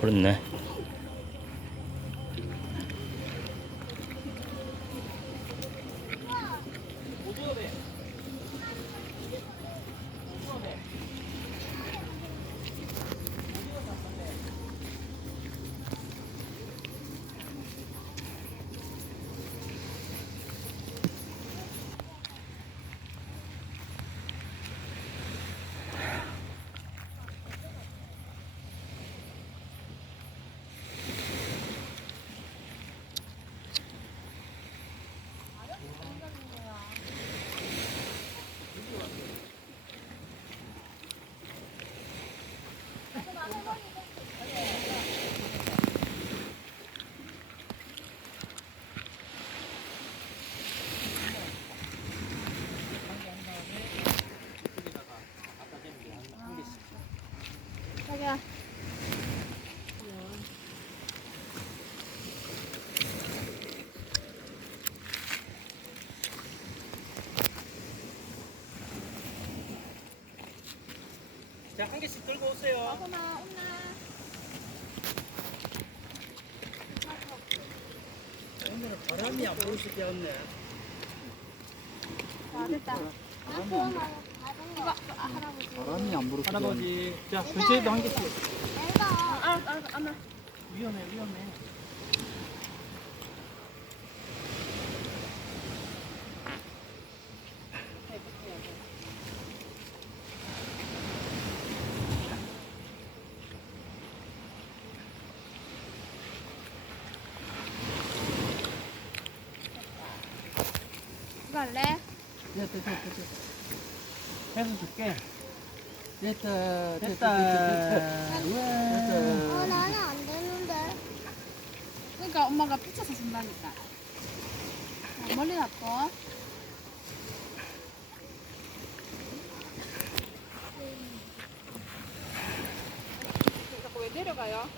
그렇네. 자기야. 자, 한 개씩 들고 오세요. 엄마, 온나. 오늘은 바람이 안 불을 수밖에 없네. 아, 됐다. 이거 할아버지. 바람이 안 불어. 할아버지. 자, 전체에도 한 개씩. 알았어, 엄마. 위험해, 위험해. 이거 할래? 됐다. 해서 줄게. 됐다. 됐다. 됐다. 나는 안 되는데. 그러니까 엄마가 붙여서 준다니까. 멀리 놔둬. 자꾸 왜 내려가요?